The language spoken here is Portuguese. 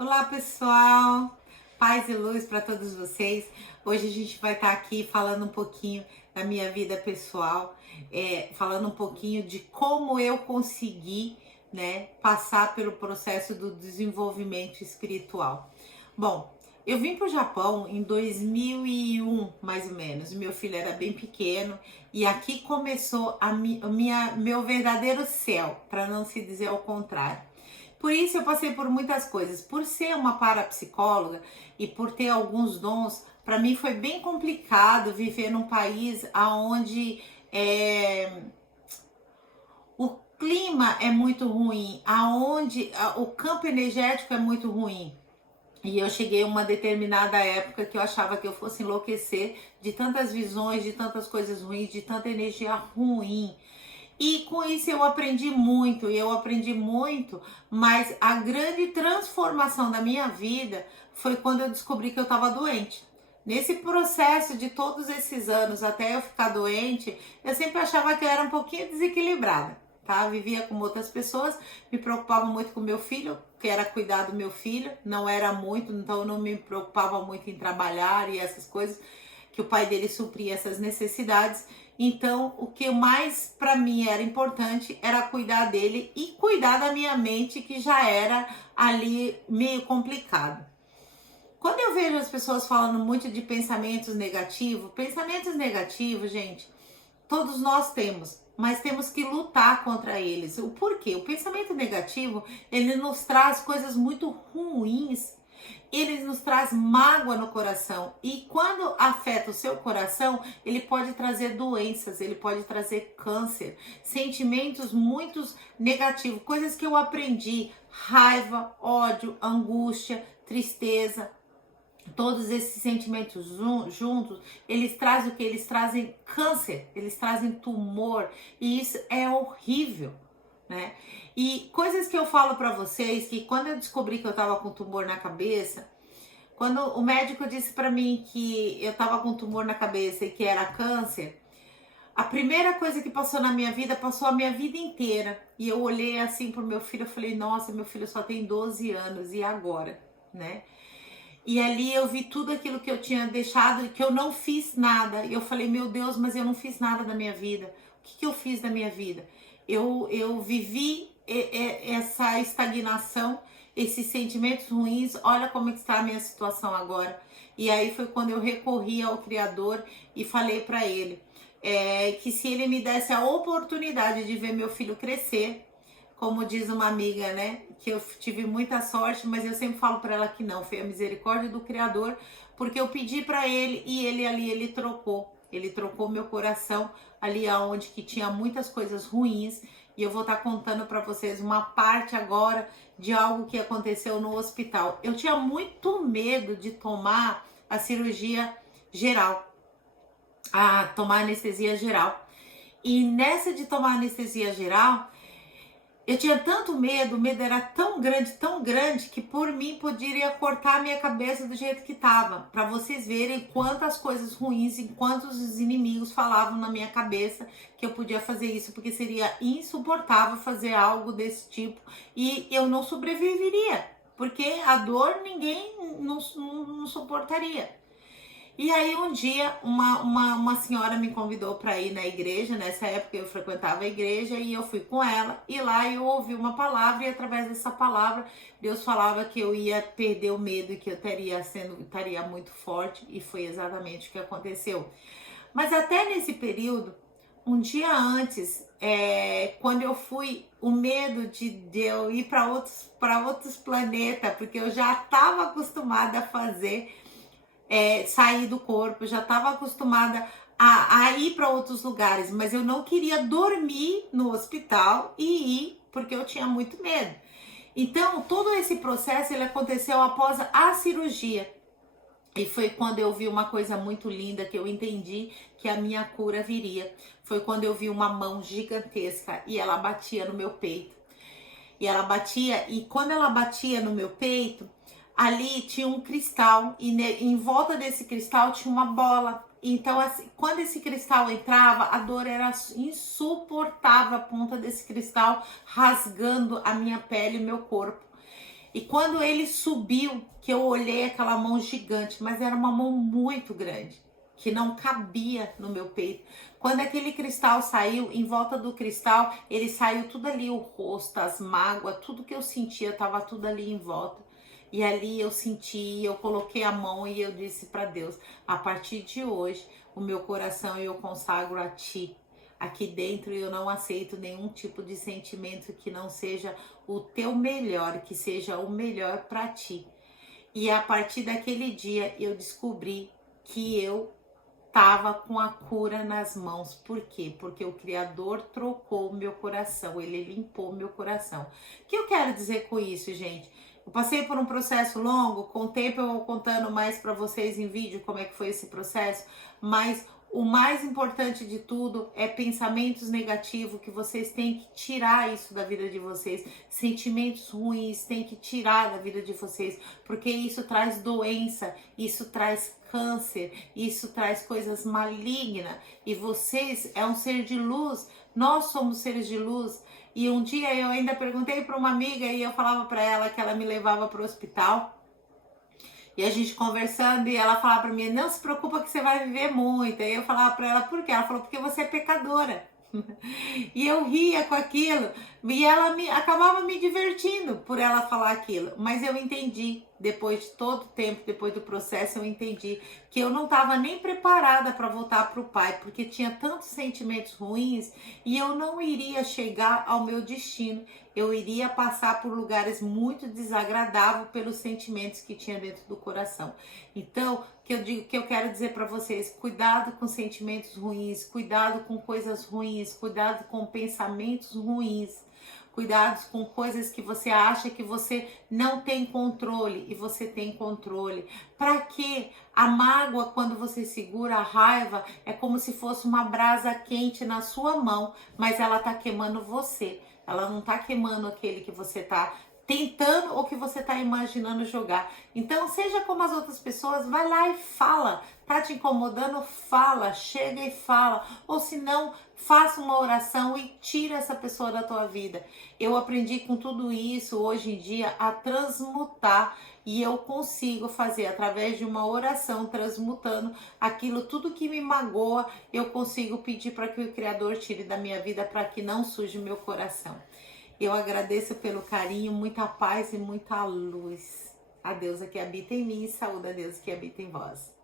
Olá, pessoal! Paz e luz para todos vocês. Hoje a gente vai estar aqui falando um pouquinho da minha vida pessoal, falando um pouquinho de como eu consegui, passar pelo processo do desenvolvimento espiritual. Bom, eu vim para o Japão em 2001, mais ou menos. Meu filho era bem pequeno e aqui começou meu verdadeiro céu, para não se dizer ao contrário. Por isso eu passei por muitas coisas. Por ser uma parapsicóloga e por ter alguns dons, para mim foi bem complicado viver num país onde o clima é muito ruim, aonde o campo energético é muito ruim. E eu cheguei a uma determinada época que eu achava que eu fosse enlouquecer de tantas visões, de tantas coisas ruins, de tanta energia ruim. E com isso eu aprendi muito, mas a grande transformação da minha vida foi quando eu descobri que eu estava doente. Nesse processo de todos esses anos até eu ficar doente, eu sempre achava que eu era um pouquinho desequilibrada, tá? Vivia com outras pessoas, me preocupava muito com meu filho, que era cuidar do meu filho, não era muito, então eu não me preocupava muito em trabalhar e essas coisas, que o pai dele supria essas necessidades. Então, o que mais para mim era importante era cuidar dele e cuidar da minha mente, que já era ali meio complicado. Quando eu vejo as pessoas falando muito de pensamentos negativos, gente, todos nós temos, mas temos que lutar contra eles. O porquê? O pensamento negativo, ele nos traz coisas muito ruins, ele nos traz mágoa no coração, e quando afeta o seu coração, ele pode trazer doenças, ele pode trazer câncer, sentimentos muito negativos, coisas que eu aprendi: raiva, ódio, angústia, tristeza. Todos esses sentimentos juntos, eles trazem o que? Eles trazem câncer, eles trazem tumor, e isso é horrível, né? E coisas que eu falo pra vocês, que quando eu descobri que eu tava com tumor na cabeça, quando o médico disse pra mim que eu tava com tumor na cabeça e que era câncer, a primeira coisa que passou na minha vida, passou a minha vida inteira. E eu olhei assim pro meu filho, eu falei: nossa, meu filho só tem 12 anos, e agora, né? E ali eu vi tudo aquilo que eu tinha deixado, que eu não fiz nada. E eu falei: meu Deus, mas eu não fiz nada da minha vida. O que eu fiz da minha vida? Eu vivi essa estagnação, esses sentimentos ruins. Olha como está a minha situação agora. E aí foi quando eu recorri ao Criador e falei para ele que se ele me desse a oportunidade de ver meu filho crescer, como diz uma amiga, né, que eu tive muita sorte, mas eu sempre falo para ela que não, foi a misericórdia do Criador, porque eu pedi para ele e ele trocou meu coração ali aonde que tinha muitas coisas ruins. E eu vou estar contando para vocês uma parte agora de algo que aconteceu no hospital. Eu tinha muito medo de tomar a cirurgia geral, tomar anestesia geral. E nessa de tomar anestesia geral, eu tinha tanto medo, o medo era tão grande, que por mim poderia cortar a minha cabeça do jeito que tava. Para vocês verem quantas coisas ruins e quantos os inimigos falavam na minha cabeça que eu podia fazer isso, porque seria insuportável fazer algo desse tipo e eu não sobreviveria, porque a dor ninguém não suportaria. E aí um dia uma senhora me convidou para ir na igreja. Nessa época eu frequentava a igreja e eu fui com ela, e lá eu ouvi uma palavra, e através dessa palavra Deus falava que eu ia perder o medo e que eu estaria muito forte, e foi exatamente o que aconteceu. Mas até nesse período, um dia antes, quando eu fui, o medo de eu ir para outros planetas, porque eu já estava acostumada a fazer sair do corpo, já estava acostumada a ir para outros lugares, mas eu não queria dormir no hospital e ir porque eu tinha muito medo. Então, todo esse processo ele aconteceu após a cirurgia. E foi quando eu vi uma coisa muito linda, que eu entendi que a minha cura viria. Foi quando eu vi uma mão gigantesca e ela batia no meu peito. E quando ela batia no meu peito, ali tinha um cristal, e em volta desse cristal tinha uma bola. Então, assim, quando esse cristal entrava, a dor era insuportável, a ponta desse cristal rasgando a minha pele e meu corpo. E quando ele subiu, que eu olhei aquela mão gigante, mas era uma mão muito grande, que não cabia no meu peito. Quando aquele cristal saiu, em volta do cristal, ele saiu tudo ali, o rosto, as mágoas, tudo que eu sentia, tava tudo ali em volta. E ali eu senti, eu coloquei a mão e eu disse para Deus: a partir de hoje, o meu coração eu consagro a Ti. Aqui dentro eu não aceito nenhum tipo de sentimento que não seja o teu melhor, que seja o melhor para ti. E a partir daquele dia eu descobri que eu tava com a cura nas mãos. Por quê? Porque o Criador trocou o meu coração, ele limpou o meu coração. O que eu quero dizer com isso, gente? Eu passei por um processo longo, com o tempo eu vou contando mais para vocês em vídeo como é que foi esse processo, mas o mais importante de tudo é pensamentos negativos, que vocês têm que tirar isso da vida de vocês. Sentimentos ruins têm que tirar da vida de vocês, porque isso traz doença, isso traz câncer, isso traz coisas malignas. E vocês é um ser de luz, nós somos seres de luz. E um dia eu ainda perguntei para uma amiga e eu falava para ela que ela me levava para o hospital. E a gente conversando e ela falava para mim: não se preocupa que você vai viver muito. Aí eu falava para ela: por quê? Ela falou: porque você é pecadora. E eu ria com aquilo, e ela acabava me divertindo por ela falar aquilo. Mas eu entendi, depois de todo o tempo, depois do processo, eu entendi que eu não estava nem preparada para voltar para o Pai, porque tinha tantos sentimentos ruins e eu não iria chegar ao meu destino. Eu iria passar por lugares muito desagradáveis pelos sentimentos que tinha dentro do coração. Então, que eu quero dizer para vocês: cuidado com sentimentos ruins, cuidado com coisas ruins, cuidado com pensamentos ruins, cuidado com coisas que você acha que você não tem controle e você tem controle. Para quê? A mágoa, quando você segura a raiva, é como se fosse uma brasa quente na sua mão, mas ela tá queimando você. Ela não tá queimando aquele que você tá tentando ou que você tá imaginando jogar. Então, seja como as outras pessoas, vai lá e fala. Tá te incomodando? Fala, chega e fala. Ou se não, faça uma oração e tira essa pessoa da tua vida. Eu aprendi com tudo isso hoje em dia a transmutar, e eu consigo fazer através de uma oração, transmutando aquilo, tudo que me magoa, eu consigo pedir para que o Criador tire da minha vida, para que não suje meu coração. Eu agradeço pelo carinho, muita paz e muita luz. A Deus que habita em mim, saúde a Deus que habita em vós.